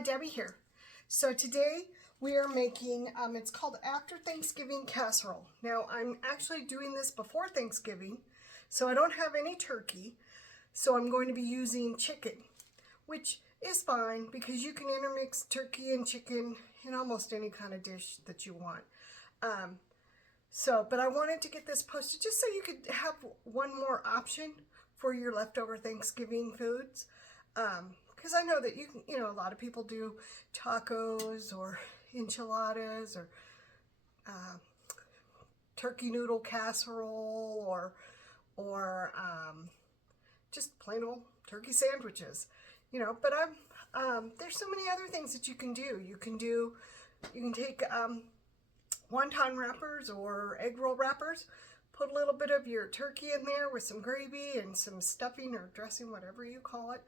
Hi, Debbie here. So today we are making, it's called After Thanksgiving Casserole. Now I'm actually doing this before Thanksgiving, so I don't have any turkey, so I'm going to be using chicken, which is fine because you can intermix turkey and chicken in almost any kind of dish that you want. But I wanted to get this posted just so you could have one more option for your leftover Thanksgiving foods. Because I know that a lot of people do tacos or enchiladas or turkey noodle casserole or just plain old turkey sandwiches, But there's so many other things that you can do. You can take wonton wrappers or egg roll wrappers. Put a little bit of your turkey in there with some gravy and some stuffing or dressing, whatever you call it.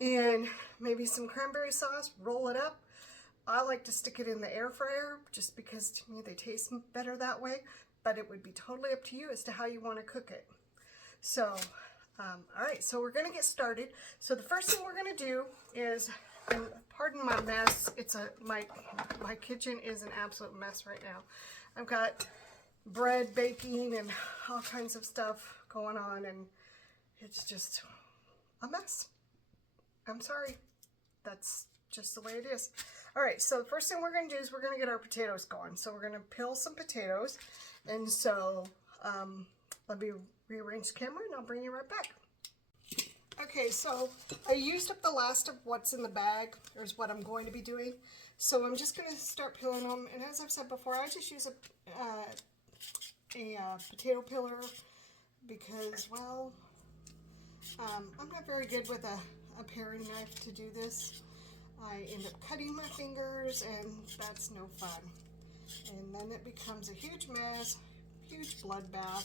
And maybe some cranberry sauce, roll it up. I like to stick it in the air fryer just because to me they taste better that way, but it would be totally up to you as to how you want to cook it. So, all right, so we're going to get started. So the first thing we're going to do is, and pardon my mess, my kitchen is an absolute mess right now. I've got bread baking and all kinds of stuff going on, and it's just a mess. I'm sorry. That's just the way it is. All right, so the first thing we're going to do is we're going to get our potatoes going. So we're going to peel some potatoes. And so let me rearrange the camera and I'll bring you right back. Okay, so I used up the last of what's in the bag. Here's what I'm going to be doing. So I'm just going to start peeling them. And as I've said before, I just use a potato peeler because, well, I'm not very good with a paring knife to do this. I end up cutting my fingers and that's no fun. And then it becomes a huge mess, huge bloodbath,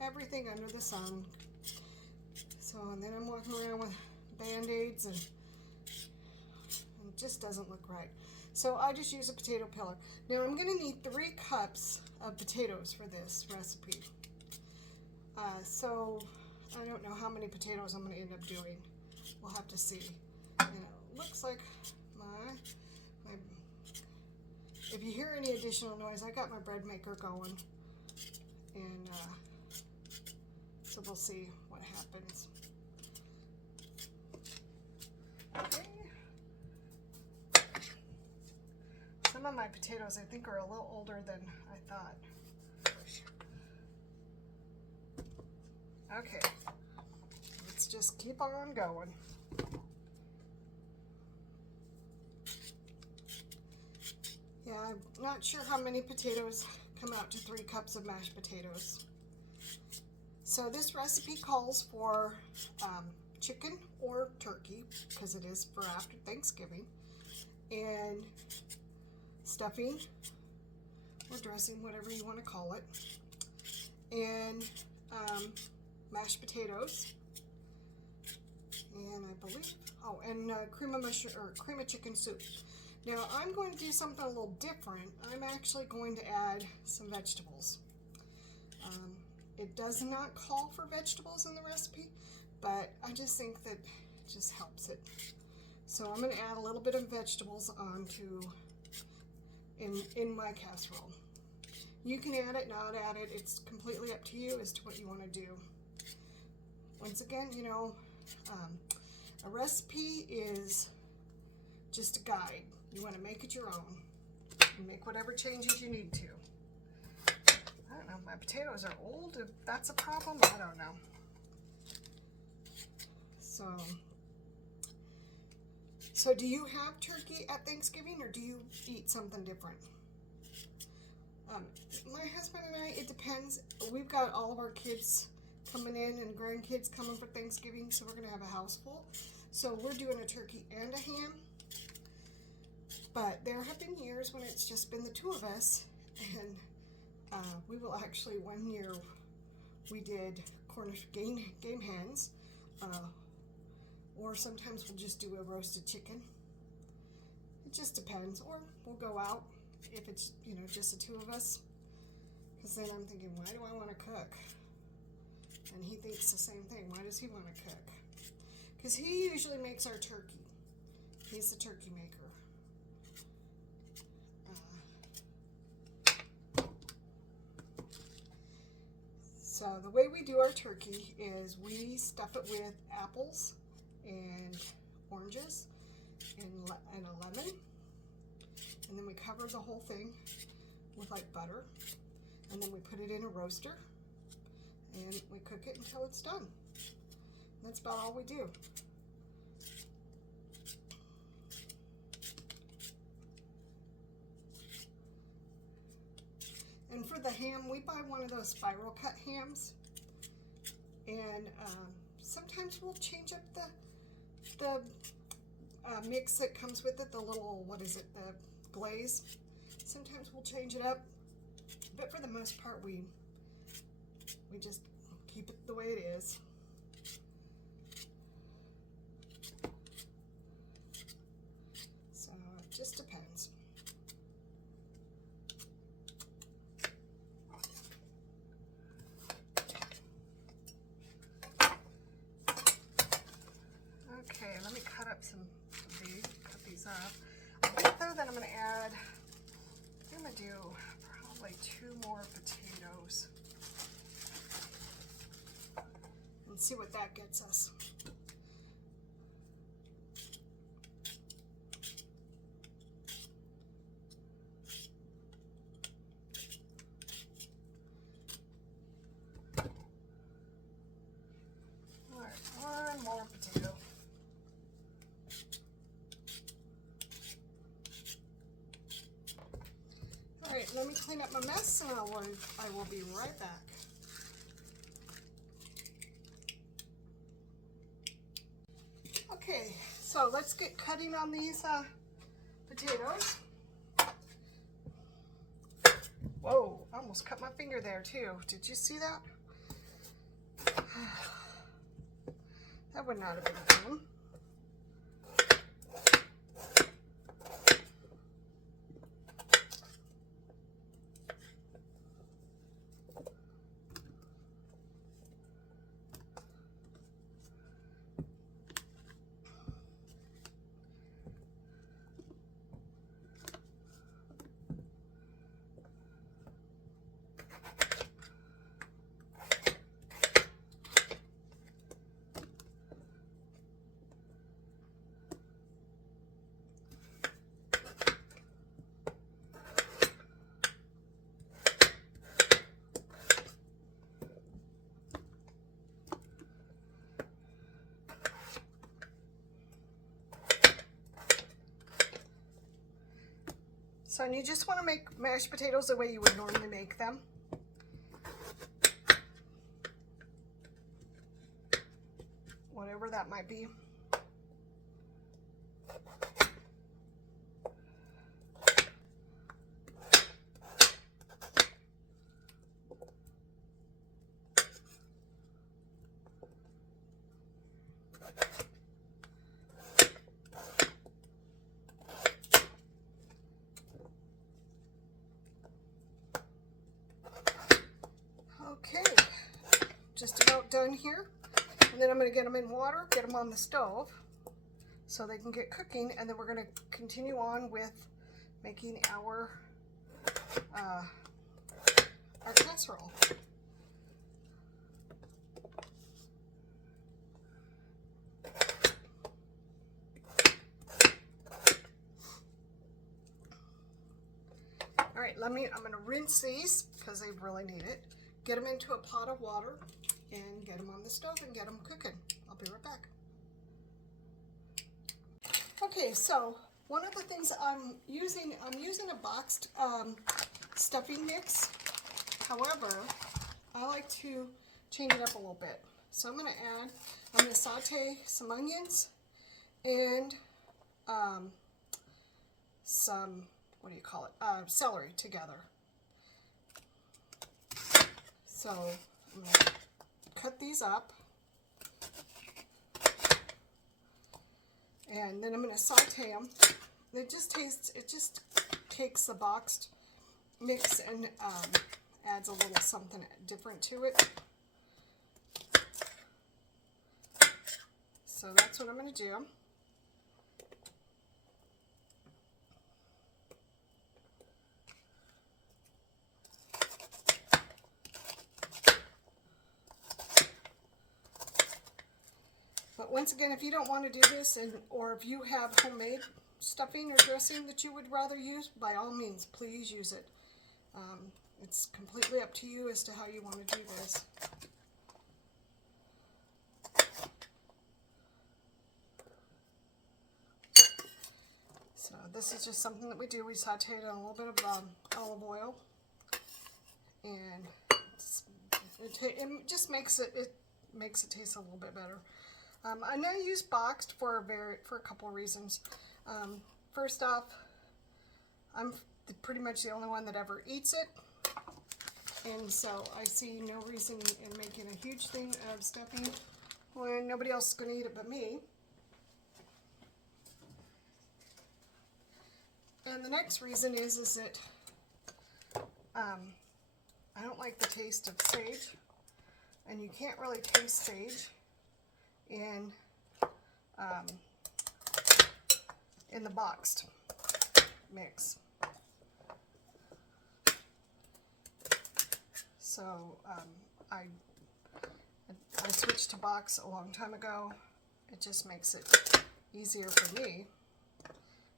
everything under the sun. So, and then I'm walking around with Band-Aids and it just doesn't look right. So I just use a potato peeler. Now I'm going to need 3 cups of potatoes for this recipe. So I don't know how many potatoes I'm going to end up doing. We'll have to see. And it looks like if you hear any additional noise, I got my bread maker going. And so we'll see what happens. Okay. Some of my potatoes I think are a little older than I thought. Okay. Let's just keep on going. Yeah, I'm not sure how many potatoes come out to 3 cups of mashed potatoes. So this recipe calls for chicken or turkey, because it is for after Thanksgiving, and stuffing or dressing, whatever you want to call it, and mashed potatoes, and I believe, cream of chicken soup. Now I'm going to do something a little different. I'm actually going to add some vegetables. It does not call for vegetables in the recipe, but I just think that it just helps it. So I'm going to add a little bit of vegetables onto in my casserole. You can add it, not add it. It's completely up to you as to what you want to do. Once again, a recipe is just a guide. You want to make it your own. You make whatever changes you need to. I don't know, my potatoes are old. If that's a problem, I don't know. So do you have turkey at Thanksgiving or do you eat something different? My husband and I, it depends. We've got all of our kids coming in and grandkids coming for Thanksgiving, so we're going to have a house full. So we're doing a turkey and a ham. But there have been years when it's just been the 2 of us, and we will actually, one year we did Cornish game hens, or sometimes we'll just do a roasted chicken. It just depends, or we'll go out if it's, just the 2 of us, because then I'm thinking, why do I want to cook? And he thinks the same thing. Why does he want to cook? Because he usually makes our turkey. He's the turkey maker. So the way we do our turkey is we stuff it with apples and oranges and a lemon, and then we cover the whole thing with like butter, and then we put it in a roaster and we cook it until it's done. That's about all we do. And for the ham, we buy one of those spiral cut hams, and sometimes we'll change up the mix that comes with it, the little, what is it, the glaze. Sometimes we'll change it up, but for the most part we just keep it the way it is. So it just depends. Okay, let me cut up some of these, cut these up. So then I'm going to add, I'm going to do probably 2 more potatoes and see what that gets us. All right, 1 more potato. Alright, let me clean up my mess and I will be right back. Okay, so let's get cutting on these potatoes. Whoa, I almost cut my finger there too. Did you see that? That would not have been fun. So and you just want to make mashed potatoes the way you would normally make them. Whatever that might be. Okay, just about done here. And then I'm going to get them in water, get them on the stove so they can get cooking, and then we're going to continue on with making our casserole. All right, I'm going to rinse these because they really need it. Get them into a pot of water and get them on the stove and get them cooking. I'll be right back. Okay, so one of the things I'm using a boxed stuffing mix. However, I like to change it up a little bit. So I'm going to saute some onions and some, what do you call it, celery together. So I'm going to cut these up, and then I'm going to saute them. It just takes the boxed mix and adds a little something different to it. So that's what I'm going to do. But once again, if you don't want to do this, or if you have homemade stuffing or dressing that you would rather use, by all means, please use it. It's completely up to you as to how you want to do this. So this is just something that we do. We saute it in a little bit of olive oil, and it just makes it taste a little bit better. I now use boxed for a couple of reasons. First off, I'm pretty much the only one that ever eats it, and so I see no reason in making a huge thing out of stuffing when nobody else is going to eat it but me. And the next reason is that I don't like the taste of sage, and you can't really taste sage in the boxed mix. So I switched to box a long time ago. It just makes it easier for me,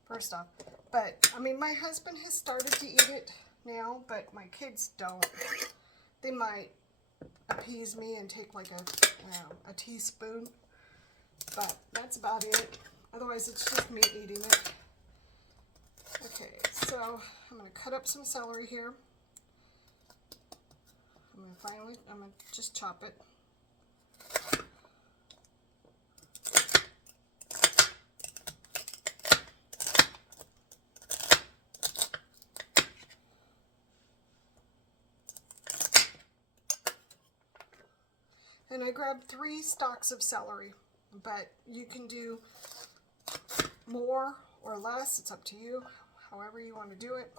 first off. But I mean, my husband has started to eat it now, but my kids don't. They might appease me and take like a teaspoon, but that's about it. Otherwise, it's just me eating it. Okay, so I'm going to cut up some celery here. I'm going to just chop it. And I grabbed 3 stalks of celery, but you can do more or less. It's up to you, however you want to do it.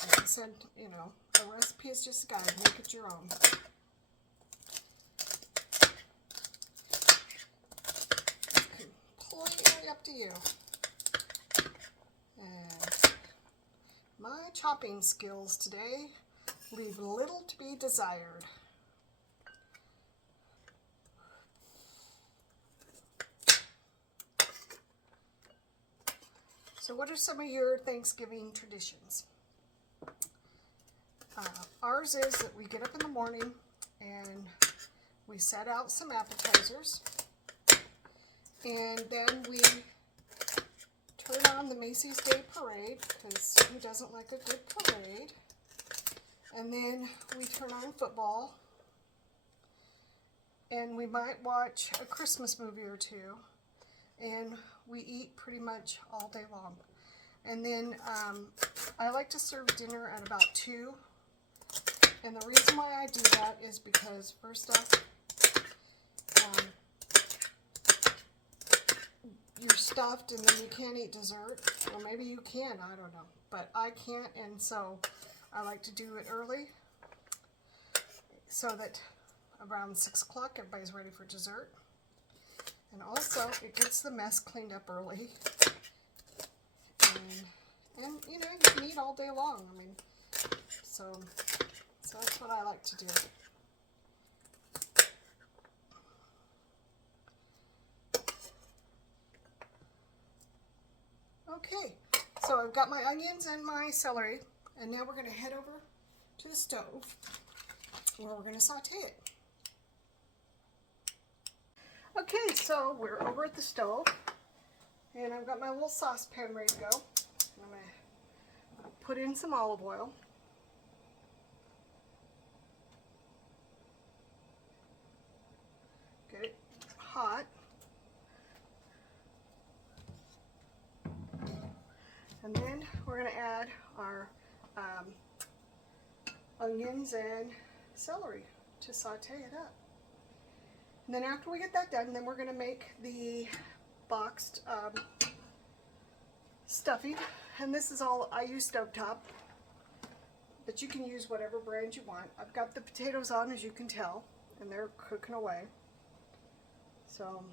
Like I said, you know, a recipe is just a guide. Make it your own. Completely up to you. And my chopping skills today leave little to be desired. So what are some of your Thanksgiving traditions? Ours is that we get up in the morning and we set out some appetizers, and then we turn on the Macy's Day Parade, because who doesn't like a good parade? And then we turn on football, and we might watch a Christmas movie or two, and we eat pretty much all day long. And then I like to serve dinner at about 2. And the reason why I do that is because, first off, you're stuffed and then you can't eat dessert. Well, maybe you can, I don't know. But I can't, and so I like to do it early so that around 6 o'clock everybody's ready for dessert. And also, it gets the mess cleaned up early. And you know, you can eat all day long. I mean, so that's what I like to do. Okay, so I've got my onions and my celery, and now we're going to head over to the stove where we're going to saute it. Okay, so we're over at the stove, and I've got my little saucepan ready to go. I'm going to put in some olive oil. Get it hot. And then we're going to add our onions and celery to saute it up. And then after we get that done, then we're going to make the boxed stuffing. And this is all, I use stovetop, but you can use whatever brand you want. I've got the potatoes on, as you can tell, and they're cooking away. So, all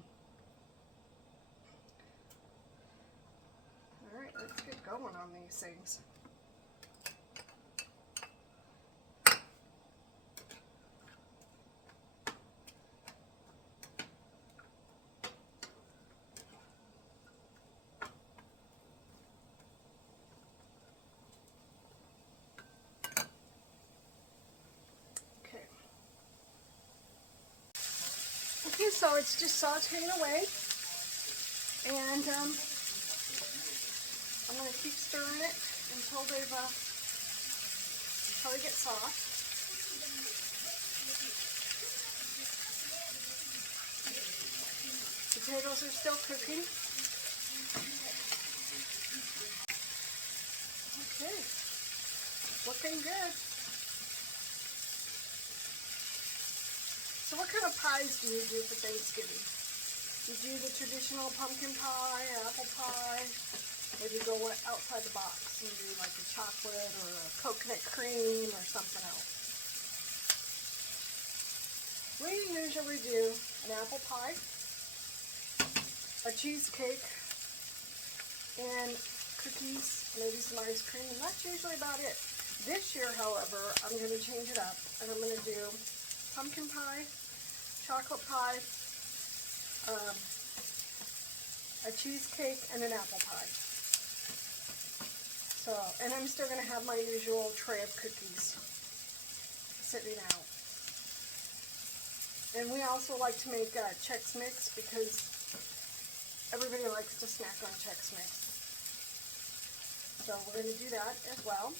right, let's get going on these things. Okay, so it's just sauteing away, and I'm going to keep stirring it until they get soft. Potatoes are still cooking. Okay, looking good. So what kind of pies do you do for Thanksgiving? You do the traditional pumpkin pie, apple pie, maybe go outside the box and do like a chocolate or a coconut cream or something else. We usually do an apple pie, a cheesecake, and cookies, maybe some ice cream, and that's usually about it. This year, however, I'm going to change it up, and I'm going to do pumpkin pie, chocolate pie, a cheesecake, and an apple pie. So, and I'm still going to have my usual tray of cookies sitting out. And we also like to make Chex Mix because everybody likes to snack on Chex Mix. So we're going to do that as well.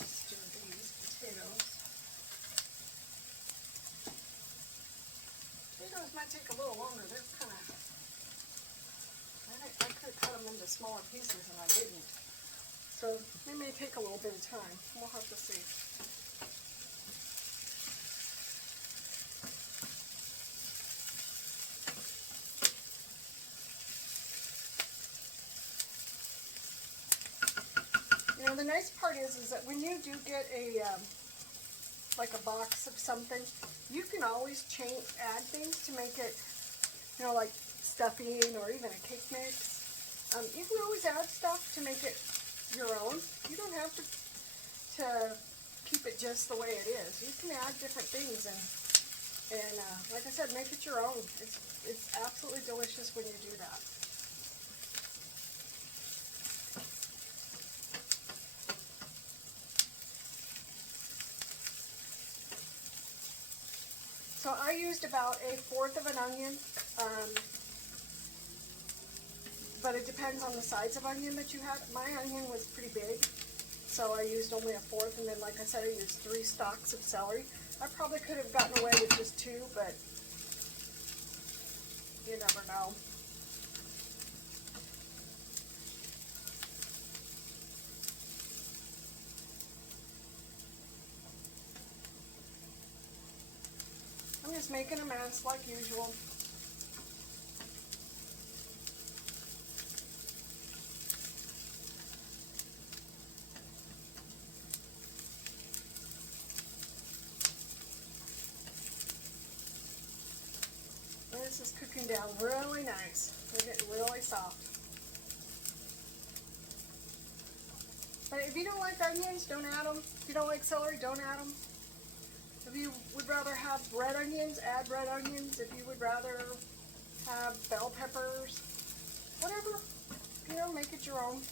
Let's do these potatoes. Potatoes might take a little longer. They're kind of, I could have cut them into smaller pieces and I didn't. So they may take a little bit of time. We'll have to see. You know, the nice part is that when you do get a like a box of something, you can always add things to make it, you know, like stuffing or even a cake mix. You can always add stuff to make it your own. You don't have to keep it just the way it is. You can add different things and like I said, make it your own. It's absolutely delicious when you do that. So I used about 1/4 of an onion, but it depends on the size of onion that you have. My onion was pretty big, so I used only 1/4, and then like I said, I used 3 stalks of celery. I probably could have gotten away with just 2, but you never know. I'm just making a mess like usual. This is cooking down really nice. They're getting really soft. But if you don't like onions, don't add them. If you don't like celery, don't add them. If you would rather have red onions, add red onions. If you would rather have bell peppers, whatever, you know, make it your own.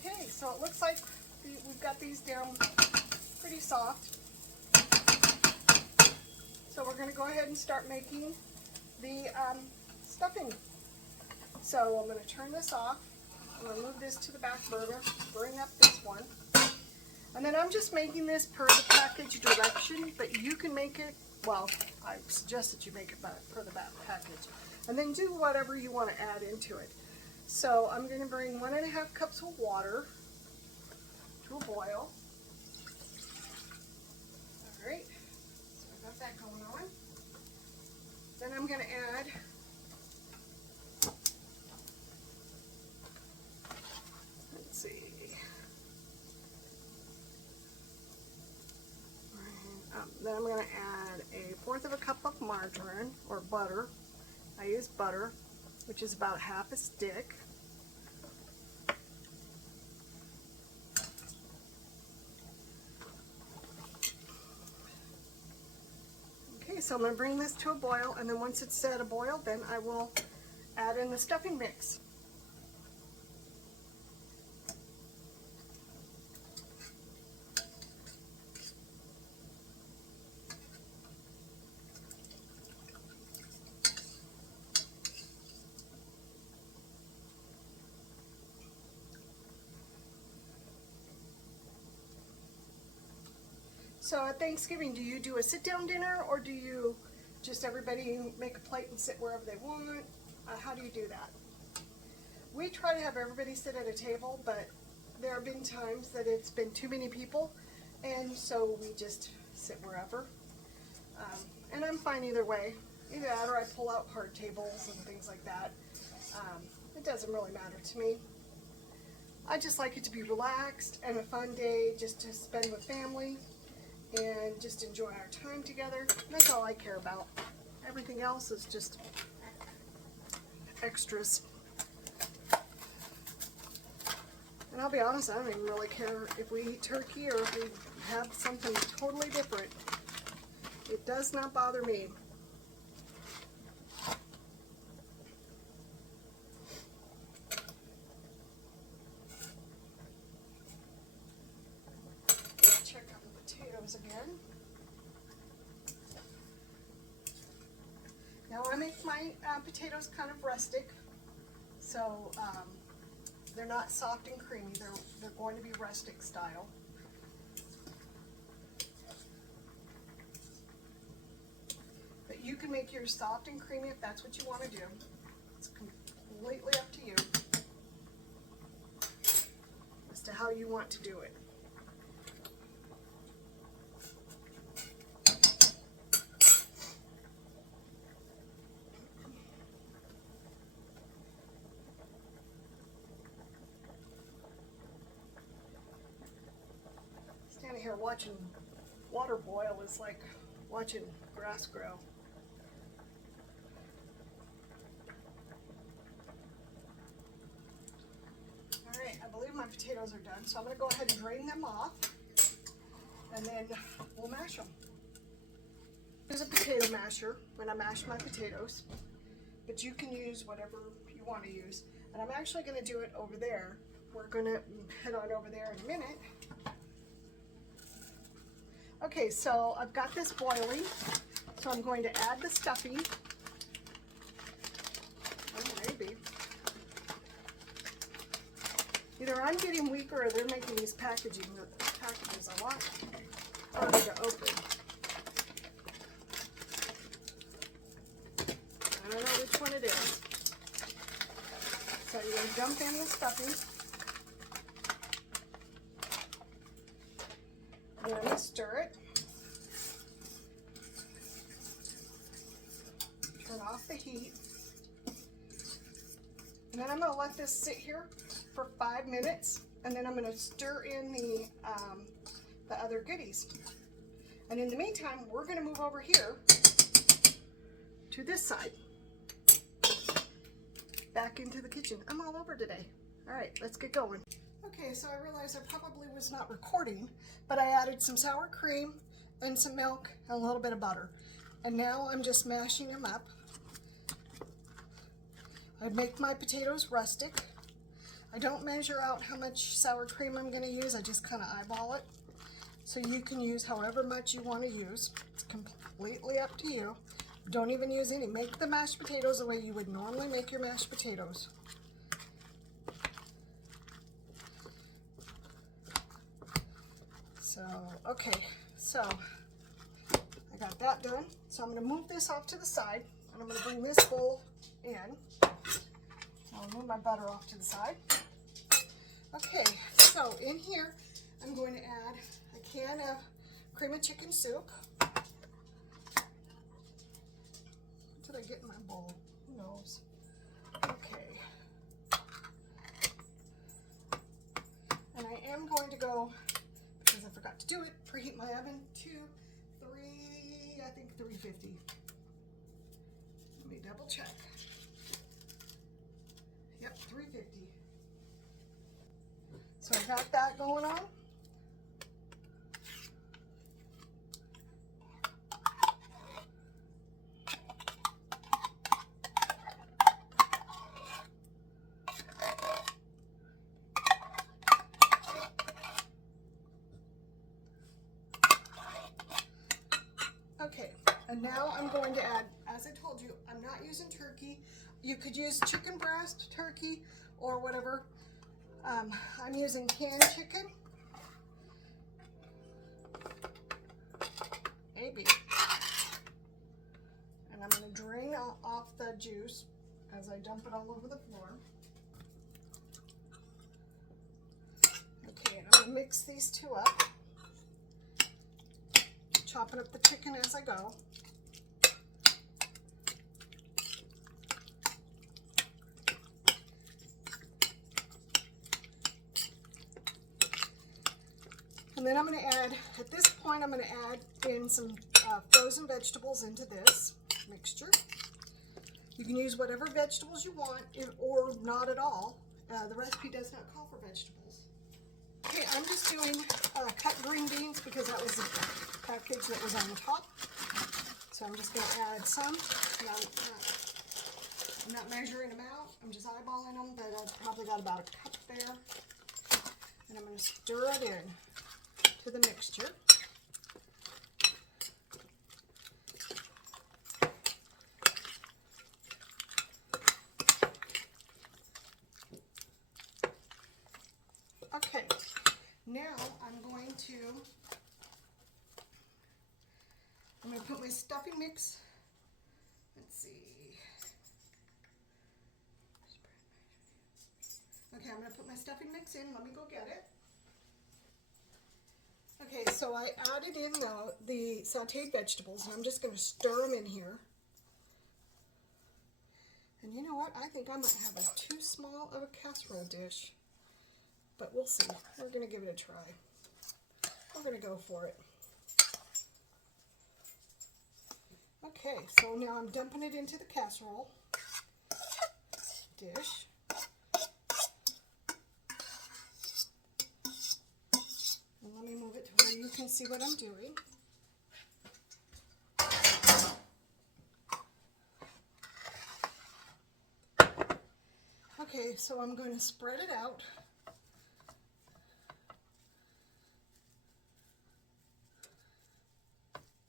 Okay, so it looks like we've got these down pretty soft. So we're going to go ahead and start making the stuffing. So I'm going to turn this off. I'm going to move this to the back burner, bring up this one. And then I'm just making this per the package direction, but you can make it, well, I suggest that you make it per the back package. And then do whatever you want to add into it. So I'm going to bring 1½ cups of water to a boil. Alright, so I got that going on. Then I'm going to add then I'm going to add 1/4 cup of margarine or butter. I use butter, which is about 1/2 stick. so I'm going to bring this to a boil, and then once it's at a boil, then I will add in the stuffing mix. So at Thanksgiving, do you do a sit-down dinner, or do you just everybody make a plate and sit wherever they want? How do you do that? We try to have everybody sit at a table, but there have been times that it's been too many people, and so we just sit wherever. And I'm fine either way. Either that or I pull out hard tables and things like that. It doesn't really matter to me. I just like it to be relaxed and a fun day just to spend with family and just enjoy our time together. That's all I care about. Everything else is just extras. And I'll be honest, I don't even really care if we eat turkey or if we have something totally different. It does not bother me. Check out the potatoes again. Now I make my potatoes kind of rustic, so they're not soft and creamy. They're going to be rustic style. But you can make yours soft and creamy if that's what you want to do. It's completely up to you as to how you want to do it. Standing here watching water boil is like watching grass grow. Alright, I believe my potatoes are done, so I'm going to go ahead and drain them off, and then we'll mash them. Use a potato masher when I mash my potatoes, but you can use whatever you want to use. And I'm actually going to do it over there. We're going to head on over there in a minute. Okay, so I've got this boiling, so I'm going to add the stuffing. Oh, maybe. Either I'm getting weaker or they're making these packages a lot harder to open. I don't know which one it is. So you're going to dump in the stuffing. I'm going to stir it. Turn off the heat. And then I'm going to let this sit here for 5 minutes, and then I'm going to stir in the other goodies. And in the meantime, we're going to move over here to this side. Back into the kitchen. I'm all over today. All right, let's get going. Okay, so I realized I probably was not recording, but I added some sour cream and some milk and a little bit of butter. And now I'm just mashing them up. I make my potatoes rustic. I don't measure out how much sour cream I'm going to use. I just kind of eyeball it. So you can use however much you want to use. It's completely up to you. Don't even use any. Make the mashed potatoes the way you would normally make your mashed potatoes. So, okay, so I got that done. So I'm going to move this off to the side, and I'm going to bring this bowl in. I'll move my butter off to the side. Okay, so in here, I'm going to add a can of cream of chicken soup. What did I get in my bowl? Who knows? Okay. And I am going to go, because I forgot to do it, preheat my oven to 350. Let me double check. Yep, 350. So I got that going on. And now I'm going to add, as I told you, I'm not using turkey. You could use chicken breast, turkey, or whatever. I'm using canned chicken. Maybe. And I'm going to drain off the juice as I dump it all over the floor. Okay, and I'm going to mix these two up. Chopping up the chicken as I go. And then I'm going to add, at this point, I'm going to add in some frozen vegetables into this mixture. You can use whatever vegetables you want, or not at all. The recipe does not call for vegetables. Okay, I'm just doing cut green beans because that was the package that was on top. So I'm just going to add some. I'm not measuring them out. I'm just eyeballing them, but I've probably got about a cup there. And I'm going to stir it in to the mixture. Okay, now I'm going to put my stuffing mix. Let's see. Okay, I'm going to put my stuffing mix in. Let me go get it. Okay, so I added in now the sauteed vegetables, and I'm just going to stir them in here. And you know what? I think I might have a too small of a casserole dish, but we'll see. We're going to give it a try. We're going to go for it. Okay, so now I'm dumping it into the casserole dish. And let me move it to where you can see what I'm doing. Okay, so I'm going to spread it out.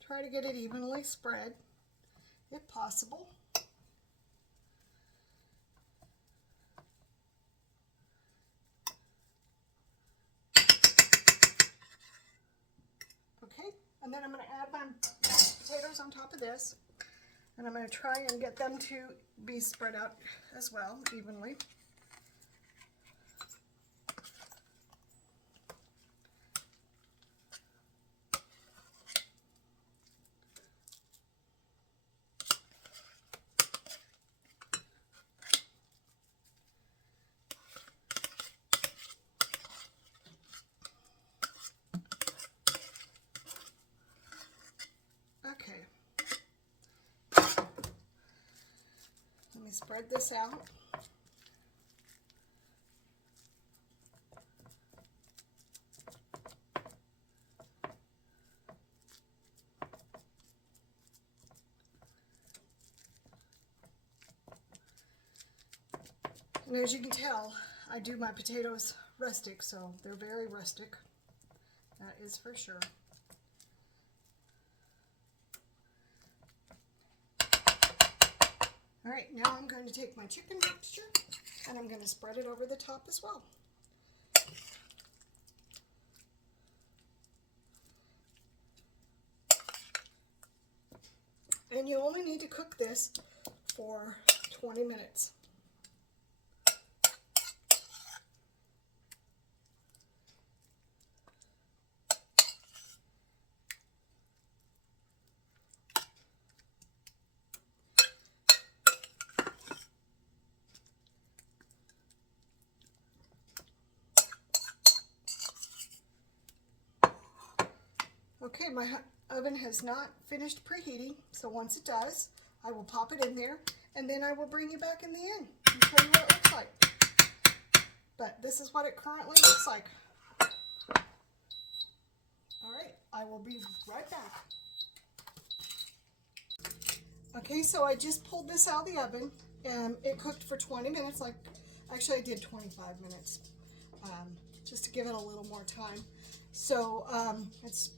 Try to get it evenly spread, if possible. Okay, and then I'm going to add my potatoes on top of this, and I'm going to try and get them to be spread out as well, evenly. Okay, let me spread this out. And as you can tell, I do my potatoes rustic, so they're very rustic. That is for sure. All right, now I'm going to take my chicken mixture and I'm going to spread it over the top as well. And you only need to cook this for 20 minutes. Okay, my oven has not finished preheating, so once it does, I will pop it in there, and then I will bring you back in the end and show you what it looks like. But this is what it currently looks like. All right, I will be right back. Okay, so I just pulled this out of the oven, and it cooked for 20 minutes. Actually, I did 25 minutes, just to give it a little more time. So it's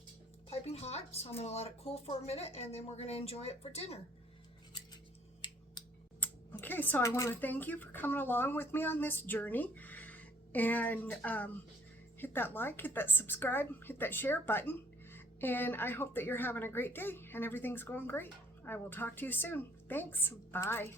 piping hot, so I'm going to let it cool for a minute, and then we're going to enjoy it for dinner. Okay, so I want to thank you for coming along with me on this journey, and hit that like, hit that subscribe, hit that share button, and I hope that you're having a great day and everything's going great. I will talk to you soon. Thanks. Bye.